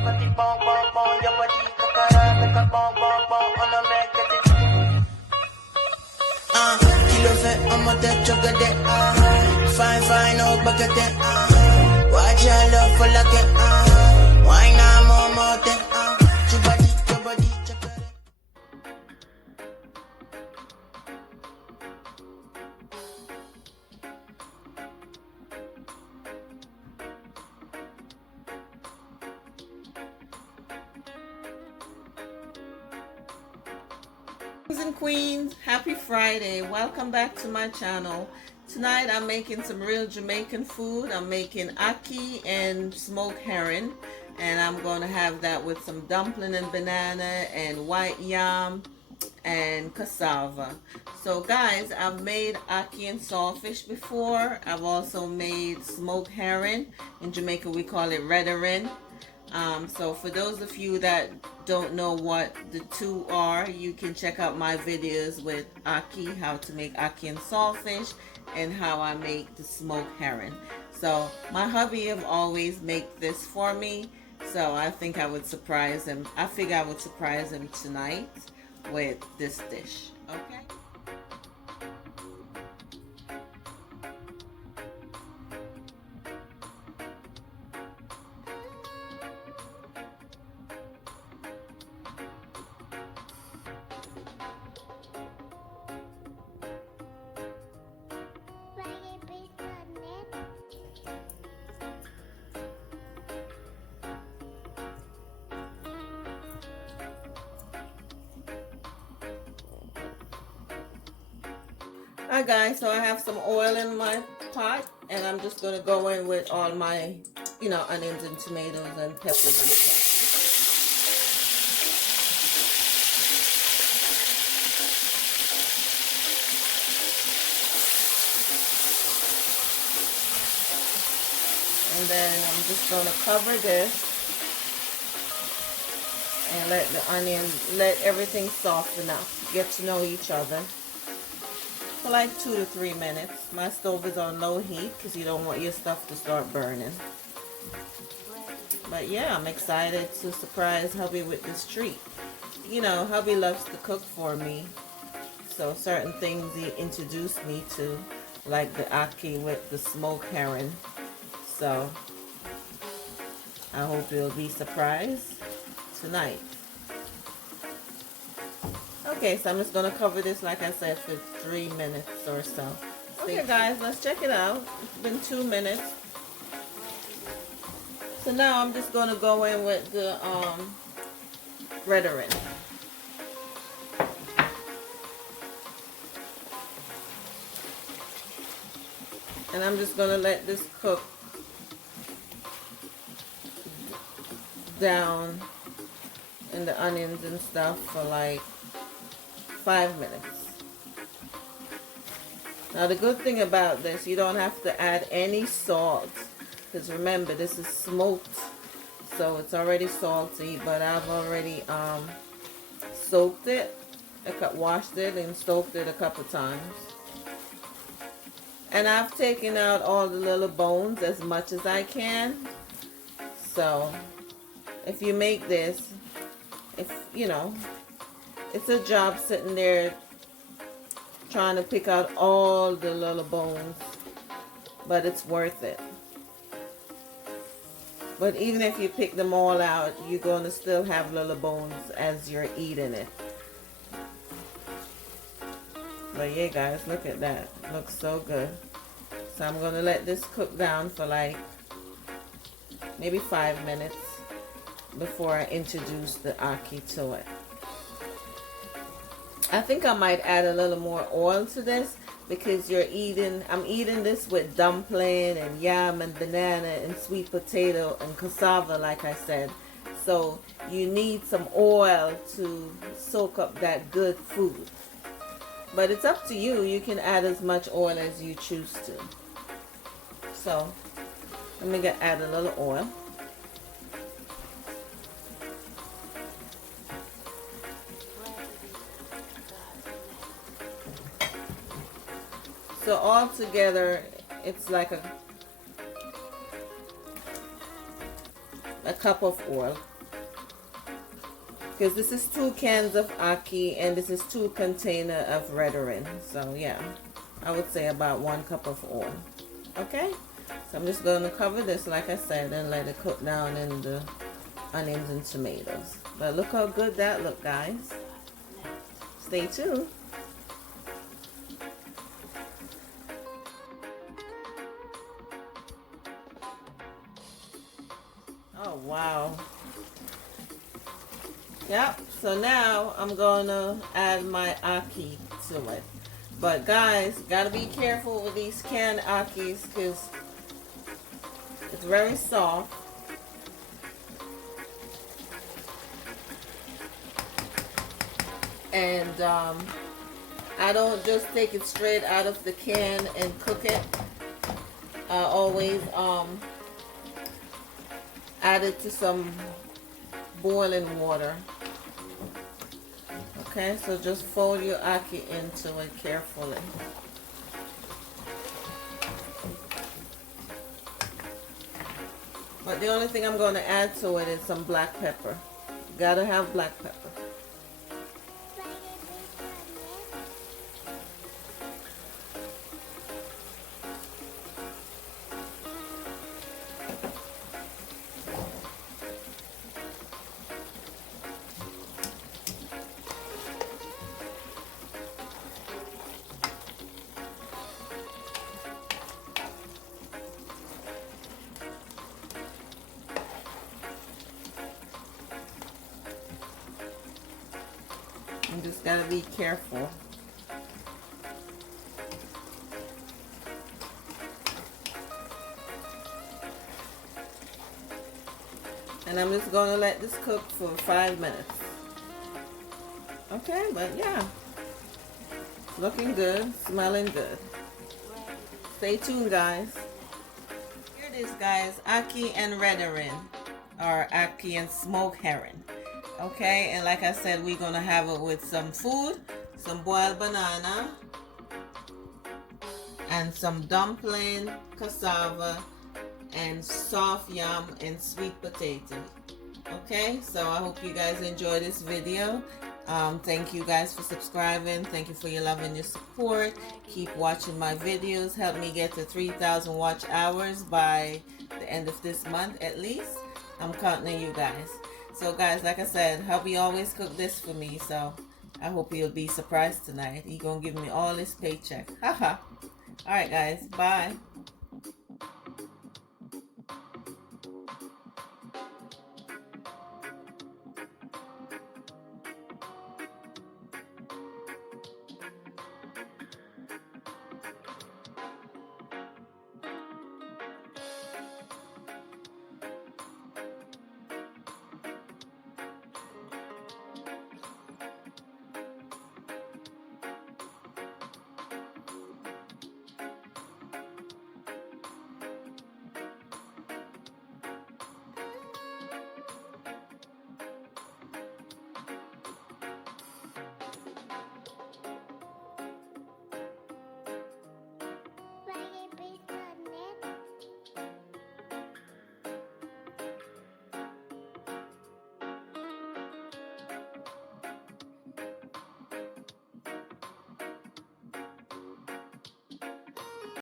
Kilo fait en mode chocolate, fine, fine, oh, baguette, watch your love for like it, why not more, your body, chocolate. Kings and queens, happy Friday. Welcome back to my channel. Tonight I'm making some real Jamaican food. I'm making ackee and smoked herring, and I'm going to have that with some dumpling and banana and white yam and cassava. So guys, I've made ackee and saltfish before. I've also made smoked herring. In Jamaica we call it red herring. So for those of you that don't know what the two are, you can check out my videos with ackee, how to make ackee and saltfish, and how I make the smoked herring. So my hubby have always make this for me, so I think I would surprise him. I figure I would surprise him tonight with this dish. Okay. Hi guys, so I have some oil in my pot, and I'm just going to go in with all my, onions and tomatoes and peppers and stuff. And then I'm just going to cover this and let everything soften up, get to know each other. For like 2 to 3 minutes. My stove is on low heat because you don't want your stuff to start burning. But yeah, I'm excited to surprise hubby with this treat. You know, hubby loves to cook for me, so certain things he introduced me to, like the ackee with the smoked herring. So I hope you'll be surprised tonight. Okay, so I'm just going to cover this, like I said, for 3 minutes or so. Okay, guys, let's check it out. It's been 2 minutes. So now I'm just going to go in with the red herring. And I'm just going to let this cook down in the onions and stuff for like 5 minutes. Now the good thing about this, you don't have to add any salt, because remember this is smoked, so it's already salty. But I've already soaked it, washed it and soaked it a couple times, and I've taken out all the little bones as much as I can. So if you make this, it's a job sitting there trying to pick out all the little bones, but it's worth it. But even if you pick them all out, you're going to still have little bones as you're eating it. But yeah, guys, look at that. It looks so good. So I'm going to let this cook down for like maybe 5 minutes before I introduce the ackee to it. I think I might add a little more oil to this, because I'm eating this with dumpling and yam and banana and sweet potato and cassava, like I said. So you need some oil to soak up that good food. But it's up to you. You can add as much oil as you choose to. So let me add a little oil. So all together, it's like a cup of oil. because this is 2 cans of ackee and this is 2 container of redarin. So yeah, I would say about 1 cup of oil. Okay, so I'm just going to cover this, like I said, and let it cook down in the onions and tomatoes. But look how good that look, guys. Stay tuned. Oh wow. Yep, so now I'm gonna add my ackee to it. But guys, gotta be careful with these canned ackees because it's very soft. And I don't just take it straight out of the can and cook it. I always add it to some boiling water. Okay, so just fold your ackee into it carefully. But the only thing I'm going to add to it is some black pepper. Gotta have black pepper. You just gotta be careful. And I'm just gonna let this cook for 5 minutes. Okay, but yeah, looking good, smelling good. Stay tuned, guys. Here it is, guys, ackee and redarin, or ackee and smoked herring. Okay, and like I said, we're gonna have it with some food, some boiled banana, and some dumpling, cassava, and soft yam and sweet potato. Okay, so I hope you guys enjoy this video. Thank you guys for subscribing. Thank you for your love and your support. Keep watching my videos. Help me get to 3,000 watch hours by the end of this month at least. I'm counting on you guys. So guys, like I said, hubby always cook this for me, so I hope you'll be surprised tonight. He gonna give me all his paycheck. Haha. Alright guys, bye.